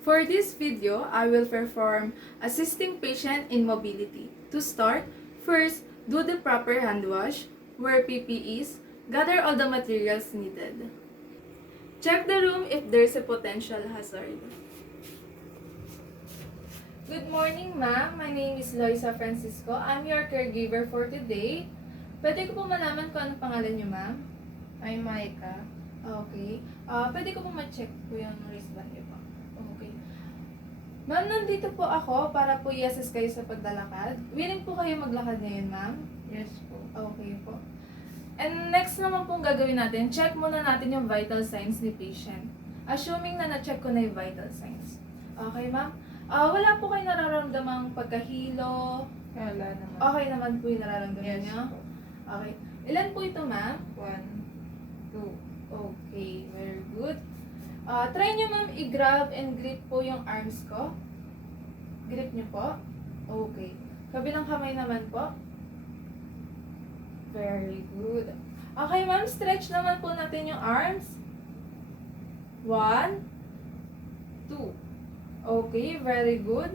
For this video, I will perform assisting patient in mobility. To start, first, do the proper hand wash, wear PPEs, gather all the materials needed. Check the room if there's a potential hazard. Good morning, ma'am. My name is Loisa Francisco. I'm your caregiver for today. Pwede ko po malaman kung anong pangalan niyo, ma'am? I'm Maika. Okay. Pwede ko po ma-check po yung wristband niyo po. Okay. Ma'am, nandito po ako para po i-assess kayo sa paglalakad. Willing po kayo maglakad ngayon, ma'am? Yes po. Okay po. And next naman pong gagawin natin, check muna natin yung vital signs ni patient. Assuming na na-check ko na yung vital signs. Okay, ma'am? Wala po kayo nararamdamang pagkahilo. Wala naman. Okay naman po yung nararamdaman Yes niyo? po. Okay. Ilan po ito, ma'am? 1, 2. Okay, very good. Try nyo, ma'am, i-grab and grip po yung arms ko. Grip nyo po. Okay. Kabilang kamay naman po. Very good. Okay, ma'am, stretch naman po natin yung arms. 1, 2. Okay, very good.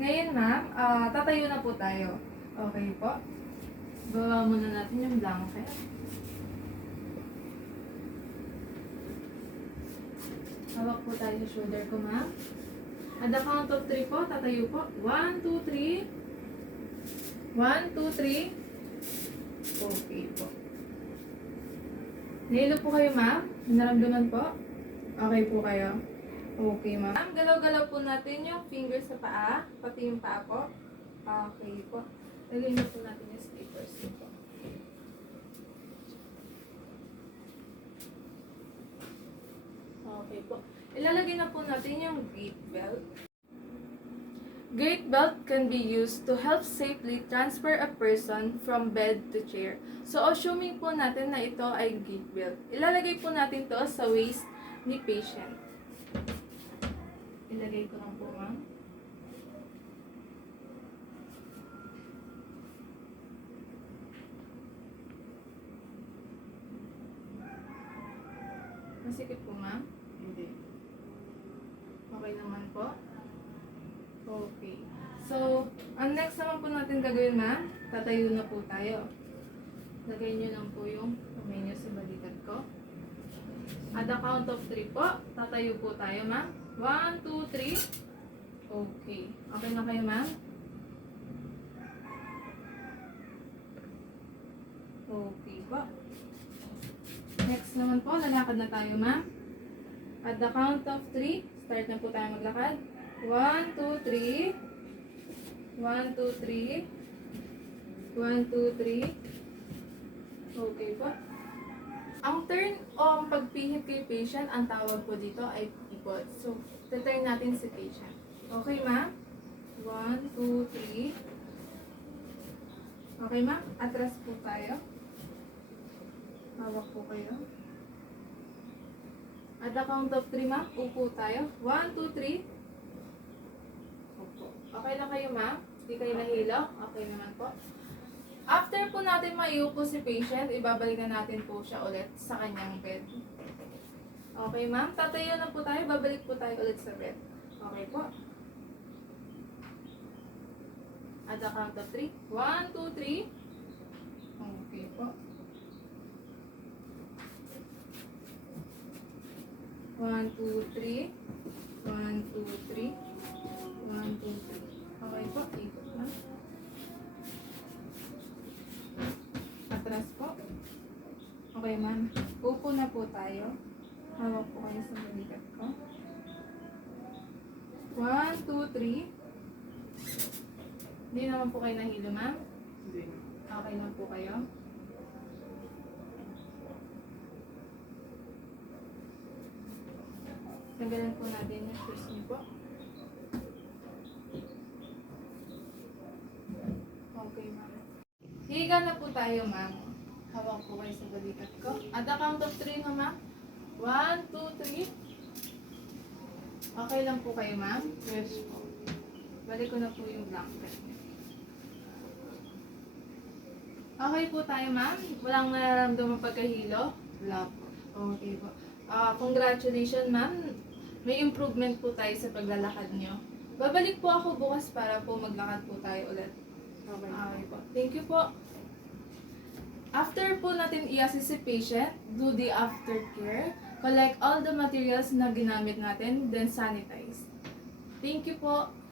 Ngayon, ma'am, tatayo na po tayo. Okay po. Bawa muna natin yung blanket. Hawak po tayo sa shoulder ko, ma'am. At the count of 3 po, tatayo po. 1, 2, 3. 1, 2, 3. Okay po. Nahilo po kayo, ma'am? Naramdaman po? Okay po kayo? Okay, ma'am. Galaw-galaw po natin yung fingers sa paa, pati yung paa po. Okay po. Lagyan na po natin yung slippers po. Okay po. Ilalagay na po natin yung gait belt. Gait belt can be used to help safely transfer a person from bed to chair. So, assuming po natin na ito ay gait belt. Ilalagay po natin to sa waist ni patient. Ilagay ko lang po, ma'am. Masikip po, ma'am? Hindi. Okay naman po? Okay. So, ang next naman po natin gagawin, ma'am, tatayo na po tayo. Lagay nyo lang po yung kamay nyo sa balikat ko. At the count of 3 po, tatayo po tayo, ma'am. 1, 2, 3. Okay. Okay na kayo, ma'am? Okay po. Next naman po, lalakad na tayo, ma'am. At the count of 3, start na po tayo maglakad. 1, 2, 3. 1, 2, 3. 1, 2, 3. Okay po. Ang turn o ang pagpihit kay patient, ang tawag po dito ay pivot. So, turn natin si patient. Okay, ma'am? 1, 2, 3. Okay, ma'am? Atras po tayo. Hawak po kayo. At the count of 3, ma'am, upo tayo. 1, 2, 3. Upo. Okay na kayo, ma'am? Hindi kayo nahilo? Okay naman po. After po natin maiupo si patient, ibabalik na natin po siya ulit sa kanyang bed. Okay, ma'am? Tatayo na po tayo. Babalik po tayo ulit sa bed. Okay po. At the count of 3. 1, 2, 3. Okay po. 1, 2, 3. 1, 2, 3. 1, 2, 3. Okay po. Ikot na. Atras po. Okay, ma'am. Upo na po tayo. Hawak po kayo sa balikat ko. 1, 2, 3. Hindi naman po kayo nahilo, ma'am? Hindi. Okay lang po kayo? Tanggalan po natin yung shoes niyo po. Okay, ma'am. Higa na po tayo, ma'am. Hawak po kayo sa balikat ko. At the count of 3 na, ma'am. 1, 2, 3. Okay lang po kayo, ma'am? Yes po. Balik ko na po yung blanket. Okay po tayo, ma'am? Walang nararamdaman pagkahilo? Wala po. Okay po. Congratulations, ma'am. may improvement po tayo sa paglalakad nyo. Babalik po ako bukas para po maglakad po tayo ulit. Okay. Okay po. Thank you po. After po natin i-assist si patient, do the aftercare, collect all the materials na ginamit natin, then sanitize. Thank you po.